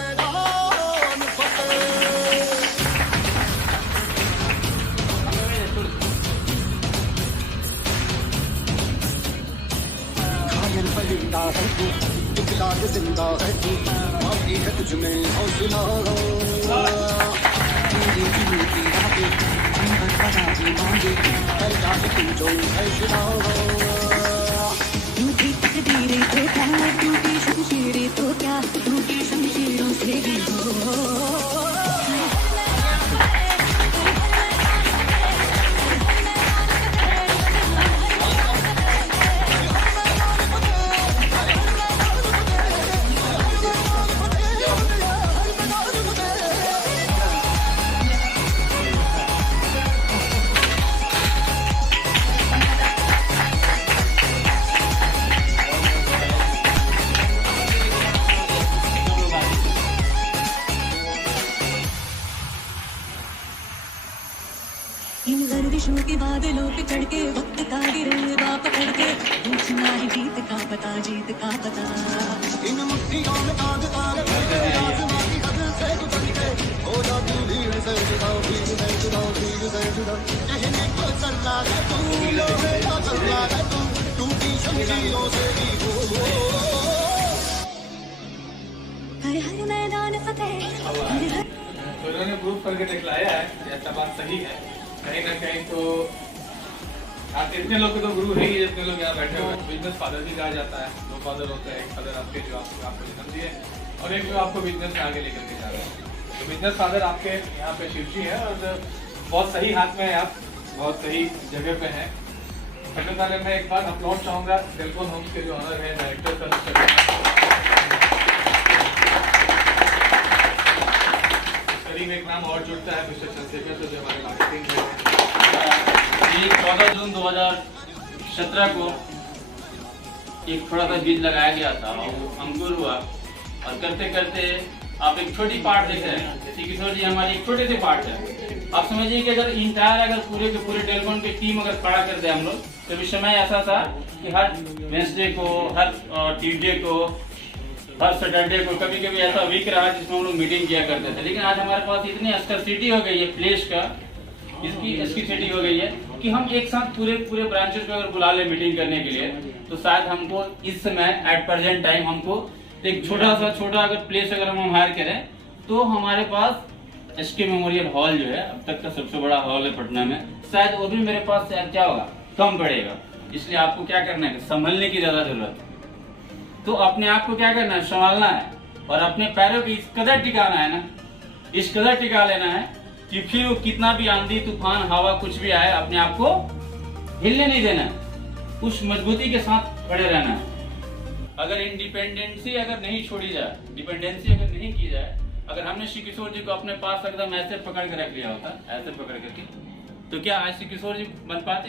मैदान फतेह घायल परिंदा है तू दिखला के जिंदा है तू बाकी है तुझ में हौसला तेरी दिल की रातें अंदर बना के मांगे हर जाके तू जो फैसला टूटी तकदीरें तो क्या, टूटी शमशीरें तो क्या, टूटी शमशीरों से भी हो। इन गर्दिशों के बादलों पे चढ़ के वक्त का गिरवा पकड़ के पूछना है जीत का पता, जीत का पता। इन मुट्ठियों में कांध तारे आसमां की हद से गुजर के हो जाती भीड़ से जुदा, भीड़ से जुदा, भीड़ से जुदा कहने को चलना है तू, लोहे का चलना है तू, टूटी शमशीरों से भी हो। हर हर मैदान फतेह, हर हर तो इन्होंने प्रूफ करके दिखलाया है कि ऐसा बात सही है। कहीं ना कहीं तो आप इतने लोग तो गुरु है ही, जितने लोग यहाँ बैठे हुए हैं। बिजनेस फादर भी कहा जाता है, दो फादर होते हैं, एक फादर आपके जो आपको जन्म दिए और एक जो आपको बिजनेस में आगे लेकर के जा रहे हैं। तो बिजनेस फादर आपके यहाँ पे शिव जी है और बहुत सही हाथ में है, आप बहुत सही जगह पे हैं। सबसे पहले मैं एक बार अपलोड चाहूँगा टेलीफोन होम्स के जो ऑनर है, डायरेक्टर करीब एक नाम और जुड़ता है मिस्टर चंद्रशेखर, जो हमारे मार्केटिंग है। 14 जून 2017 को एक थोड़ा सा बीज लगाया गया था और वो अंकुर हुआ और करते करते आप एक छोटी पार्ट देख रहे हैं। जैसे किशोर जी हमारी एक छोटे से पार्ट है। आप समझिए कि अगर इंटायर अगर पूरे के पूरे टेलीफोन की टीम अगर खड़ा कर दे हम लोग, तो इस समय ऐसा था कि हर वेंसडे को, हर ट्यूजडे को, हर सैटरडे को, कभी कभी ऐसा वीक रहा जिसमें हम लोग मीटिंग किया करते थे। लेकिन आज हमारे पास इतनी स्कैर्सिटी हो गई है प्लेस का, इसकी स्कैर्सिटी हो गई है कि हम एक साथ पूरे ब्रांचेस को अगर बुला ले मीटिंग करने के लिए, तो शायद हमको इस समय एट प्रेजेंट टाइम हमको एक छोटा अगर प्लेस अगर हम हायर करें, तो हमारे पास एसके मेमोरियल हॉल जो है अब तक का सबसे बड़ा हॉल है पटना में, शायद वो भी मेरे पास क्या होगा, कम पड़ेगा। इसलिए आपको क्या करना है, संभलने की ज्यादा जरूरत है। तो अपने आप को क्या करना है, संभालना है और अपने पैरों को इस कदर टिकाना है ना, इस कदर टिका लेना है कि फिर वो कितना भी आंधी तूफान हवा कुछ भी आए, अपने आप को हिलने नहीं देना है, उस मजबूती के साथ खड़े रहना है। अगर इंडिपेंडेंसी अगर नहीं छोड़ी जाए, डिपेंडेंसी अगर नहीं की जाए, अगर हमने श्री किशोर जी को अपने पास एकदम ऐसे पकड़ के रख लिया होता, ऐसे पकड़ करके, तो क्या आज श्री किशोर जी बन पाते?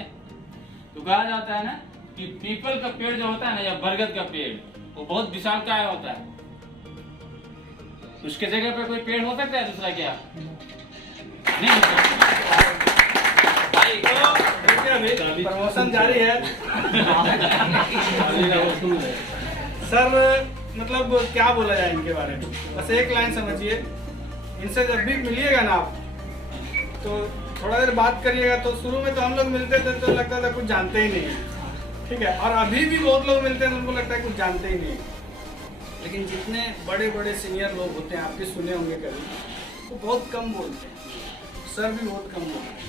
तो कहा जाता है ना कि पीपल का पेड़ जो होता है ना, या बरगद का पेड़, वो बहुत विशालकाय होता है। उसके जगह पे कोई पेड़ हो सकता है दूसरा? क्या नहीं हो सकता। प्रमोशन जारी है। सर मतलब क्या बोला जाए इनके बारे में, बस एक लाइन समझिए। इनसे जब भी मिलिएगा ना आप, तो थोड़ा देर बात करिएगा। तो शुरू में तो हम लोग मिलते थे तो लगता था कुछ जानते ही नहीं, ठीक है, और अभी भी बहुत लोग मिलते हैं तो उनको लगता है कुछ जानते ही नहीं। लेकिन जितने बड़े बड़े सीनियर लोग होते हैं, आपके सुने होंगे कभी, वो बहुत कम बोलते हैं। सर भी बहुत कम बोलते हैं।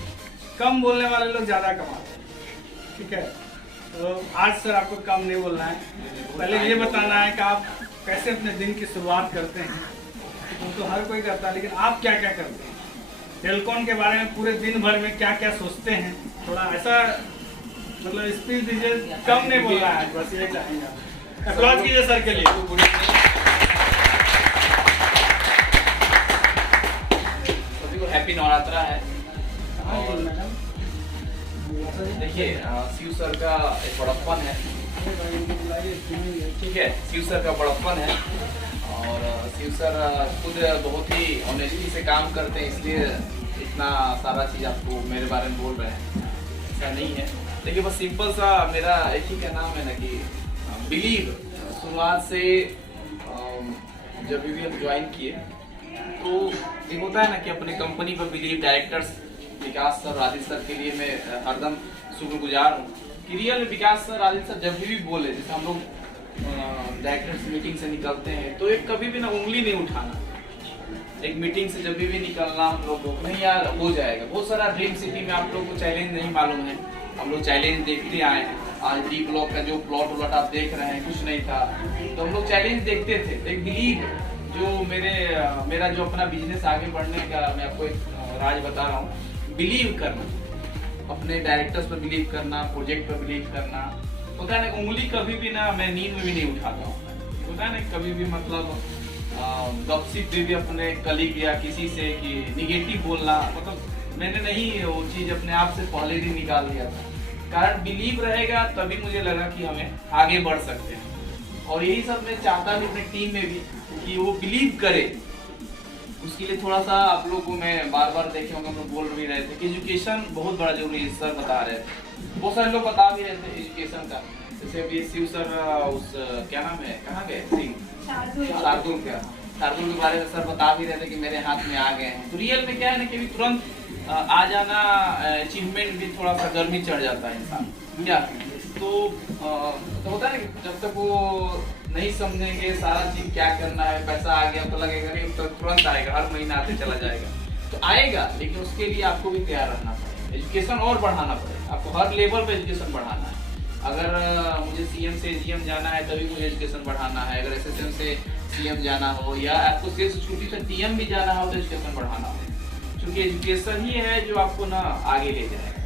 कम बोलने वाले लोग ज़्यादा कमाते हैं, ठीक है। तो आज सर आपको कम नहीं बोलना है, पहले ये बताना है कि आप कैसे अपने दिन की शुरुआत करते हैं। तो हर कोई करता है, लेकिन आप क्या क्या करते हैं, टेलीकॉम के बारे में पूरे दिन भर में क्या क्या सोचते हैं, थोड़ा ऐसा मतलब स्पीच दीजिए। कम नहीं बोल रहा है, बस ये चाहेंगे। अप्लॉज कीजिए सर के लिए। हैप्पी नवरात्रा है। देखिए शिव सर का एक बड़प्पन है, ठीक है, शिव सर का बड़प्पन है और शिव सर खुद बहुत ही ऑनेस्टी से काम करते हैं, इसलिए इतना सारा चीज़ आपको मेरे बारे में बोल रहे हैं। ऐसा नहीं है, देखिए बस सिंपल सा मेरा एक ही का नाम है ना कि बिलीव। शुरुआत से जब भी हम ज्वाइन किए तो एक होता है ना कि अपने कंपनी पर बिलीव, डायरेक्टर्स विकास सर, राजेश सर के लिए मैं हरदम शुक्रगुजार हूँ कि रियल में विकास सर, राजेश सर जब भी बोले, जैसे हम लोग डायरेक्टर्स मीटिंग से निकलते हैं तो एक कभी भी ना उंगली नहीं उठाना, एक मीटिंग से जब भी निकलना हम लोग को नहीं यार हो जाएगा। बहुत सारा ड्रीम सिटी में आप लोग को चैलेंज नहीं मालूम है, हम लोग चैलेंज देखते आए हैं। आज डी ब्लॉक का जो प्लॉट व्लॉट आप देख रहे हैं कुछ नहीं था, तो हम लोग चैलेंज देखते थे। एक बिलीव जो मेरा जो अपना बिजनेस आगे बढ़ने का मैं आपको एक राज बता रहा हूँ, बिलीव करना, अपने डायरेक्टर्स पर बिलीव करना, प्रोजेक्ट पर बिलीव करना। होता है ना उंगली कभी भी ना मैं नींद में भी नहीं उठाता हूँ, होता है ना कभी भी मतलब गपसिप भी अपने कलीग या किसी से कि निगेटिव बोलना, मतलब मैंने नहीं वो चीज़ अपने आप से पहले ही निकाल दिया था। कारण बिलीव रहेगा तभी मुझे लगा कि हमें आगे बढ़ सकते हैं, और यही सब मैं चाहता हूँ अपनी टीम में भी कि वो बिलीव करे। उसके लिए थोड़ा सा आप लोग को मैं बार बार देखे होंगे, हम लोग बोल भी रहे थे कि एजुकेशन बहुत बड़ा जरूरी है। सर बता रहे थे, बहुत सारे लोग बता भी रहे थे एजुकेशन का, जैसे अभी शिव सर उस क्या नाम है, कहाँ गए, सिंह शार्दुल के बारे में सर बता भी रहे थे कि मेरे हाथ में आ गए हैं। तो रियल में क्या है ना कि तुरंत आ जाना अचीवमेंट भी थोड़ा सा गर्मी चढ़ जाता है इंसान क्या, तो होता है ना जब तक वो नहीं समझेंगे सारा चीज क्या करना है, पैसा आ गया तो लगेगा नहीं, तो तुरंत आएगा, हर महीना आते चला जाएगा, तो आएगा, लेकिन उसके लिए आपको भी तैयार रहना पड़ेगा, एजुकेशन और बढ़ाना पड़ेगा, आपको हर लेवल पे एजुकेशन बढ़ाना है। अगर मुझे सीएम से जीएम जाना है तभी मुझे एजुकेशन बढ़ाना है, अगर एसएसएम से सीएम जाना हो या आपको सेल्स छुट्टी से टीएम भी जाना हो तो एजुकेशन बढ़ाना हो, क्योंकि एजुकेशन ही है जो आपको ना आगे ले जाएगा।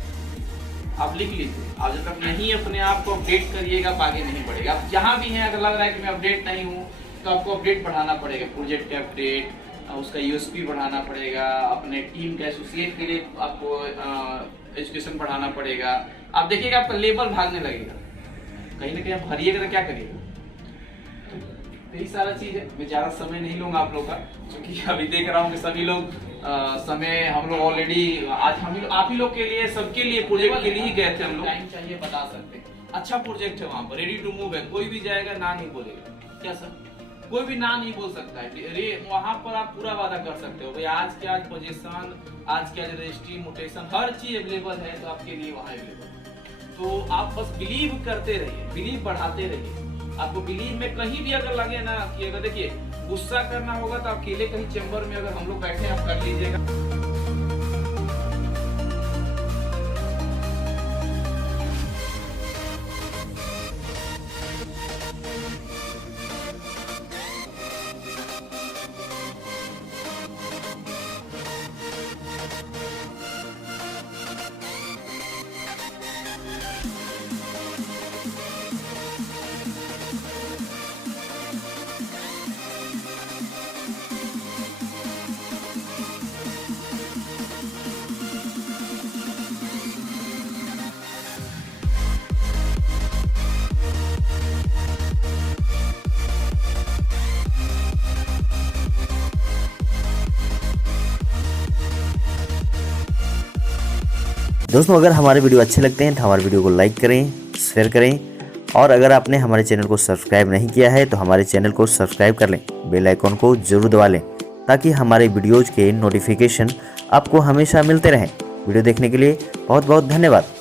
आप लिख लीजिए, आप जब तक नहीं अपने आप को अपडेट करिएगा आप आगे नहीं बढ़ेगा। आप जहाँ भी हैं अगर लग रहा है कि मैं अपडेट नहीं हूँ तो आपको अपडेट बढ़ाना पड़ेगा, प्रोजेक्ट का अपडेट, उसका यूएसपी बढ़ाना पड़ेगा, अपने टीम का एसोसिएट के लिए आपको एजुकेशन बढ़ाना पड़ेगा। आप देखिएगा आपका लेवल भागने लगेगा, कहीं ना कहीं आप हरिएगा तो क्या करिएगा। तो यही सारा चीज़ है, मैं ज़्यादा समय नहीं लूँगा आप लोग का, क्योंकि अभी देख रहा हूँ कि सभी लोग समय हम लोग ऑलरेडी आज हम आप ही लोग के लिए सबके लिए प्रोजेक्ट के लिए ही गए थे हम लोग। टाइम चाहिए बता सकते हैं, अच्छा प्रोजेक्ट है वहाँ पर, रेडी टू मूव है, कोई भी जाएगा ना नहीं बोलेगा, क्या सर कोई भी ना नहीं बोल सकता है। वहाँ पर आप पूरा वादा कर सकते हो भाई आज के आज पोजीशन, आज के आज रजिस्ट्री, मोटेशन, हर चीज अवेलेबल है, तो आपके लिए वहाँ अवेलेबल। तो आप बस बिलीव करते रहिए, बिलीव बढ़ाते रहिए। आपको बिलीव में कहीं भी अगर लगे ना कि अगर देखिए गुस्सा करना होगा तो अकेले कहीं चैम्बर में अगर हम लोग बैठे आप कर लीजिएगा। दोस्तों अगर हमारे वीडियो अच्छे लगते हैं तो हमारे वीडियो को लाइक करें, शेयर करें, और अगर आपने हमारे चैनल को सब्सक्राइब नहीं किया है तो हमारे चैनल को सब्सक्राइब कर लें, बेल आइकॉन को जरूर दबा लें ताकि हमारे वीडियोज़ के नोटिफिकेशन आपको हमेशा मिलते रहें। वीडियो देखने के लिए बहुत बहुत धन्यवाद।